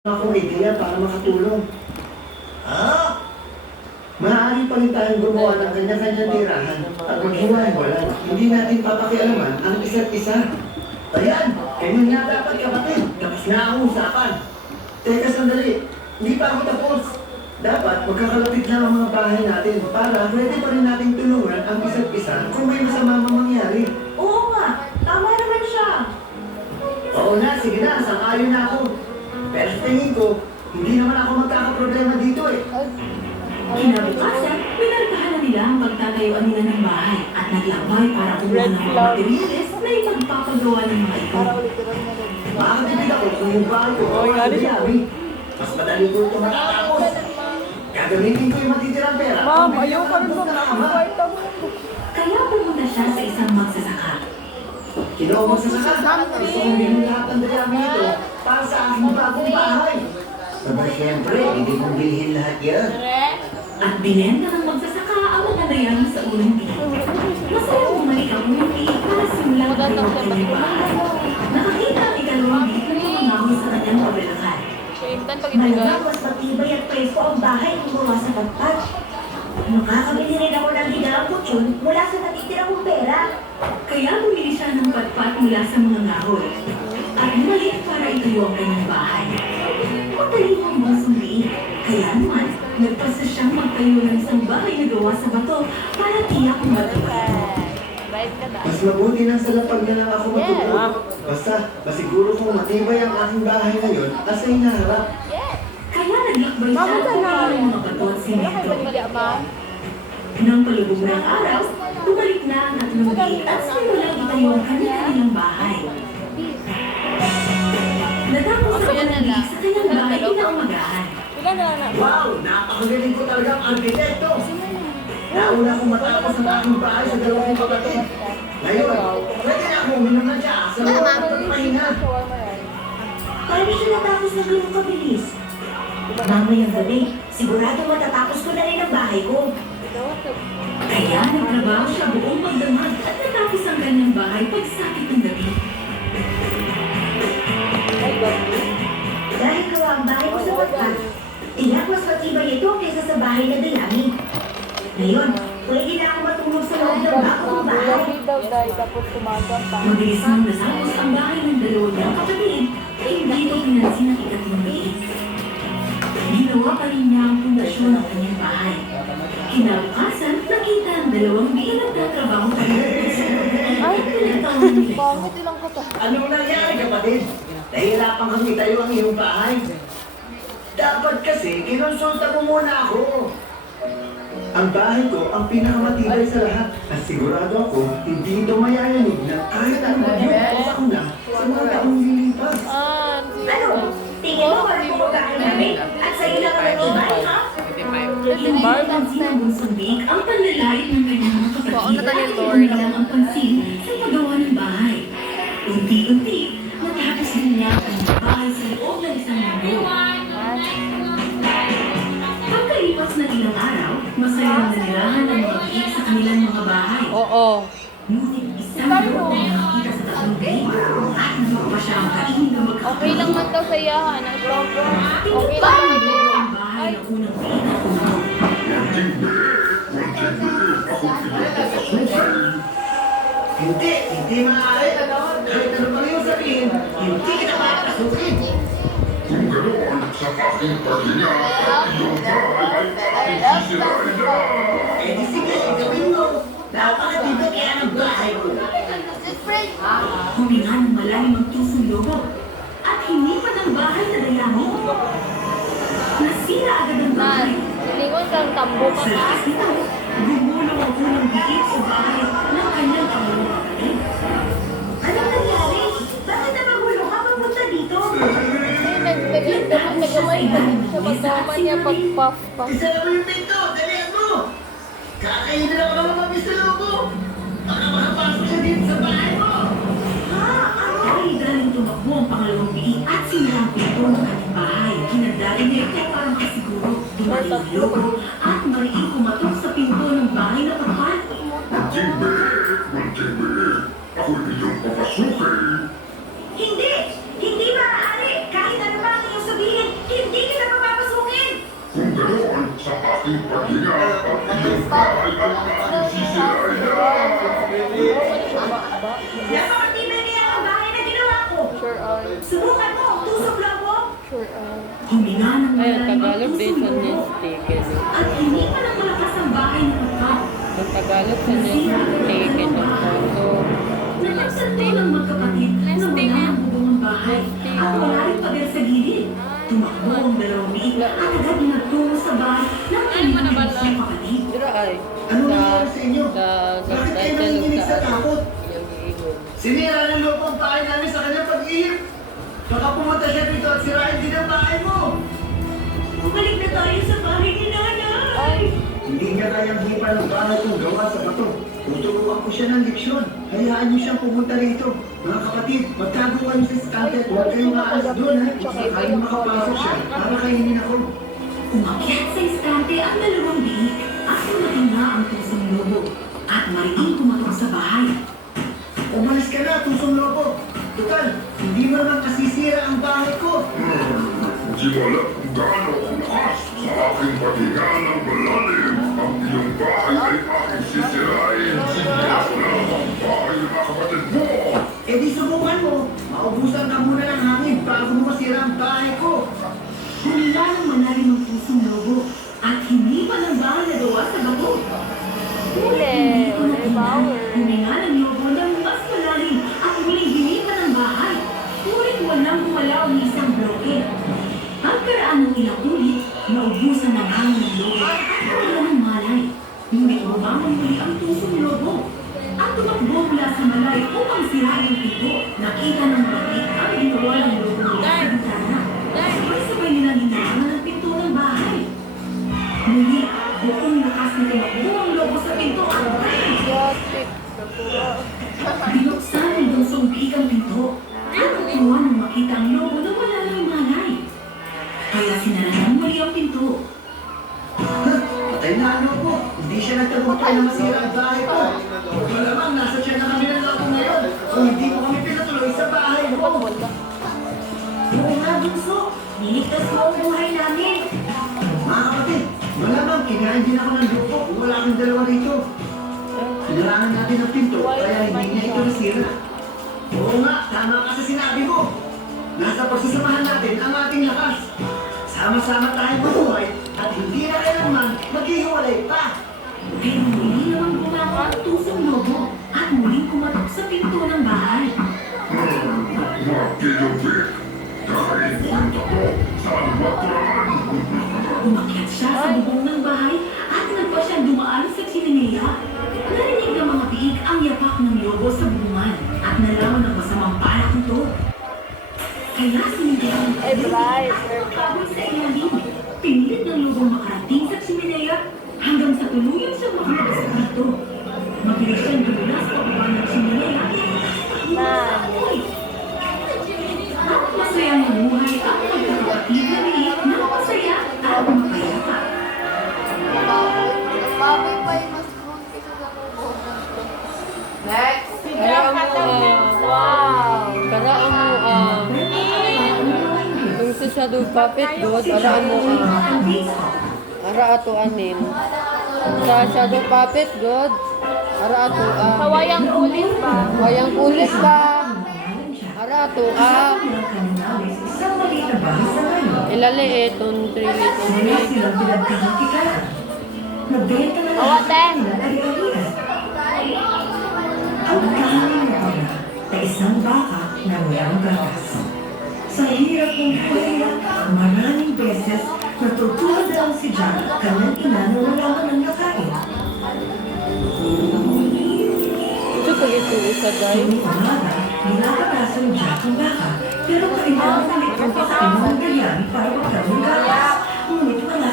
akong ideya para makatulong. Ha? Maaari pa rin tayong gumawa ng kanya-kanyang tirahan at maghiwa-hiwalay. Hindi natin papakialaman ang isa't isa. Ayan, ganyan nga dapat kapatid. Tapos na ang usapan. Teka sandali, hindi pa ako tapos. Dapat magkakalapit na ang mga bahay natin para pwede pa rin nating tulungan ang isa't isa kung may masama mang mangyari. Oo nga, tama naman siya. Oo na, sige na, sang-ayon na ako. Pero sa tingin ko, hindi naman ako magkakaproblema dito eh. Kinabukasan, pinarkahan na nila ang pagtatayuan nila ng bahay at naglakbay para kumuha ng mga materyales na ipagpapagawa ng mga ito. Makakatipid ako kung yung bahay ko ay madami. Mas madali ko ito matatapos. Gagamitin ko yung matitirang pera. Ma'am, ayaw ka rin sa kwarta mo. Kaya pumunta siya sa isang magsasaka. Kinuha mo sa sasaka. Gusto kong bilhin lahat ng dayami ito para sa aking bagong bahay. Saba siyempre, hindi kong bilhin lahat yan. At binenta ng magsasaka ang mga dayami sa unang bilik. Masayang bumalik ang unang bilik para simulang tayo ang kanyang bahay. Nakakita ang ikalawang bilik ng mga ngahon sa kanyang paglalakad. Malamang mas matibay at presko ang bahay ng gawa sa pagpat. Makakabili rin ako ng hinaang kutsyon mula sa natitira kong pera. Kaya bumili siya ng patpat mula sa mga ngahon. At maliit para itayo ang kanyang bahay. Magaling ang mga sumliit. Kaya naman, nagpasa siyang magtayo ng isang bahay na gawa sa bato para tiyak ang matibay ito. Mas mabuti na sa lapag na lang ako matulog. Basta, masiguro kong matibay ang aking bahay ngayon at sa inaharap. Kaya naglakbay siya at kumain ng mga bato at simento. Nang palubog na ang araw, tumalik na ang tatlong biik at simulang itayo ang kanilang bahay. Natapos ang unang biik sa kanyang bahay inaumagahan. Wow! Napakagaling ko talagang arkitekto! Nauna kong matapos ang aking bahay sa dalawang kapatid. Ngayon, pwede na akong uminom ng tsa sa loob ng pagpahinga. Paano siya natapos ng ganun kabilis? Mamayang gabi, sigurado matatapos ko na rin ang bahay ko. Kaya nagtrabaho siya buong pagdamag at natapos ang kanyang bahay pagsapit ng gabi. Dahil gawa ang bahay ko sa pagpat, tiyak mas matibay ito kaysa sa bahay na dayami. Ngayon, pwede na ako matulog sa loob ng bago kong bahay. Mabilis nang natapos ang bahay ng dalawang niyang kapatid, hindi ito pinansin ang ikatlong biik. Ginawa pa rin niya ang pundasyon ng kanyang bahay. Kinabukasan, nakita ang dalawang biik nagtatrabaho pa rin at pinagtawanan nila ito. Anong nangyari kapatid? Nahirapan kang itayo ang iyong bahay. Dapat kasi kinonsulta mo muna ako. Ang bahay ko ang pinakamatibay sa lahat. At sigurado ako, hindi ito mayayanig na kahit anong bagyo o sakuna sa mga taong lilipas. Ano? Tingin mo parang kumagahin namin? At sa'yo lang ang matibay, ha? Hindi napansin ng bunsong biik ang panlalait ng kanyang mga kapatid at lang ang pansin sa paggawa ng bahay. Unti-unti, natapos din niya ang kanyang bahay sa loob ng isang mundo. Pagkalipas ng ilang araw, masayang nanirahan ang mga biik sa kanilang mga bahay. Oo. Ngunit isang loob na nakita sa tatlong biik at nagawa siya ang kainin ng magkakapatid. Okay lang man daw sa iyahan. Okay lang Paano man daw. ang bahay ng unang biik at umuwi? Hindi maaari. Kahit ano pang iyong sabihin, hindi kita makakasukin. Kung ganoon, sa aking paghinga, iyong bahay ay aking sisirain na. Eh di sige, gawin mo. Napakatibay kaya ng bahay ko. Huminga ng malalim ang tusong lobo at hinipan ang bahay na dayami. Nasira agad ang bahay. Lingon kang tambo ka Sa ka. lakas nito, gumulong ang unang biik sa bahay ng kanyang kamulong kapatid. Anong nangyari? Bakit na magulo ka papunta dito? Nagaway ka din siya pagkaman niya pag-puff. Isa na mo yung pinto, dalihan mo! Kakainin ako ng mga bisalubo! Baka makapasok siya dito sa bahay mo! Dahil tumakbo ang pangalawang biik at sinirang pinto ng kanyang bahay. Kinandali niya ito parang kasiguro. Dumating ang lobo at mariing kumatok sa pinto ng bahay na kapal. Magtibig! Ako'y iyong papasukin! Hindi! Hindi maaari! Kahit ano pa ang iyong sabihin, aking paghinga ang iyong bahay ay aking sisirain na. Napakatibay kaya ang bahay na ginawa ko. Sure all. Subukan mo, tusok lang mo. Sure all. Huminga ng Ayun, malalim ang Tagalog din tusok sa mo. news ticket. At hindi pa nang malakas ang bahay ng pagkat. Sa Tagalog sa news ticket ang photo. Nalagsan din ang magkapatid na wala ang bubong ng bahay at wala rin pader sa gilid. Tumakbo ang dalawang biik at agad na nagtungo sa bahay ng kanilang siyang kapatid. Dira ay. Ano nangyari sa inyo? Sa Bakit kayo subtitle nanginginig sa sa takot? yung iigon. Sinira ng loob ang bahay namin sa kanyang pag-ihip. Baka pumunta siya dito at sirain din ang bahay mo. Bumalik na tayo sa bahay ni nanay. Hindi niya kayang hipan ang bahay kong gawa sa bato. Tuturuan ko siya ng leksyon. Hayaan niyo siyang pumunta rito. Mga kapatid, magtago kayo sa skante at huwag kayong aalas doon ha. Kung sakaling makapasok siya, para kainin ako. Umakyat sa istante ang dalawang biik at dumating na ang tusong lobo at mariing pumatok sa bahay. Umalis ka na, tusong lobo. Tutal, hindi mo naman kasisira ang bahay ko. Di mo alam kung gaano kalakas sa aking paghinga ng malalim. Ang iyong bahay ay aking sisirain. Sinilas na ang bahay ng mga kapatid mo. Eh di subukan mo. Maubusan ka muna ng hangin bago mo masira ang bahay ko. Humila ng malalim ang tusong lobo at hinipan ang bahay na gawa sa bato. Huli. Huli power. Huminga ng lobo ng mas malalim at muling hinipan ang bahay. Ngunit walang gumalaw ni isang bloke. Ang karaan ng ilang ulit, naubusan ng hangin ng lobo at wala ng malay. Ngunit bumangon muli ang tusong lobo. At tumakbo mula sa malay upang sirain ang ito. Nakita ng bakit ang ginawa ng lobo mula sa bintana. Sabay-sabay nilang hinahangan ang pinto ng bahay. Muli, buong lakas na tumakbo ang lobo sa pinto at bang! Yotik. Binuksan ng bunsong biik ang pinto. At natuwa nang makita ang lobo na wala ng malay. Kaya sinarahan muli ang pinto. Ha? Patay na ano ko. Hindi siya nagtagumpay na masira ang bahay ko. Malamang nasa siya na kami ng lobo ngayon. Kung hindi mo kami pinatuloy sa bahay mo. Oo nga, bunso. Niligtas mo ang buhay namin. Mga kapatid, malamang kinain din ako ng lupo kung wala akong dalawa rito. Kailangan natin ang pinto, kaya hindi niya ito nasira. Oo nga, tama ka sa sinabi mo. Nasa pagsasamahan natin ang ating lakas. Sama-sama tayong mabuhay at hindi na kailanman maghihiwalay pa. Pero muli naman bumangon ang tusong lobo at muling kumatok sa pinto ng bahay. Magkilupit. Dahil punta ko sa alwatan. Umakyat siya sa bubong ng bahay at nagpa siyang dumaan sa chimenea. Narinig ng mga biik ang yapak ng lobo sa bubungan at nalaman ang masamang balak nito. Kaya sinindihan Ay, bright. habang sa ilalim. Pinilit ng lobong makarating sa chimenea hanggang sa tuluyan siyang makalabas sa dito. Mabilis siyang dumulas pababa ng chimenea. At masayang mamuhay ang magkakapatid na biik na masaya at mapayapa. Baboy pa yung mas bunti sa galubo. Wow. Karaan mo kung sa shadow puppet god, araan mo ara ato anin. Sa shadow puppet god, ara ato Hawayang kulit pa. wayang kulit ba? Ara ato Isang maliit na bahay sa ngayon. ilaliit on 3 Wala little silang pinagkakatikaan. Nagbenta na Awa, ten. ng ari-arian. Ang kahanin na pala na isang baka na walang gatas. Sa hirap ng buhay, maraming beses natutulad lang si Jack kanyang ina na wala man ang nakain. Ito pag ito isa guys. Tuwing umaga, nilakatasan ni Jack ang baka, pero kailangan ulit ang pakain ng dayami para magkaroon gatas. Ngunit wala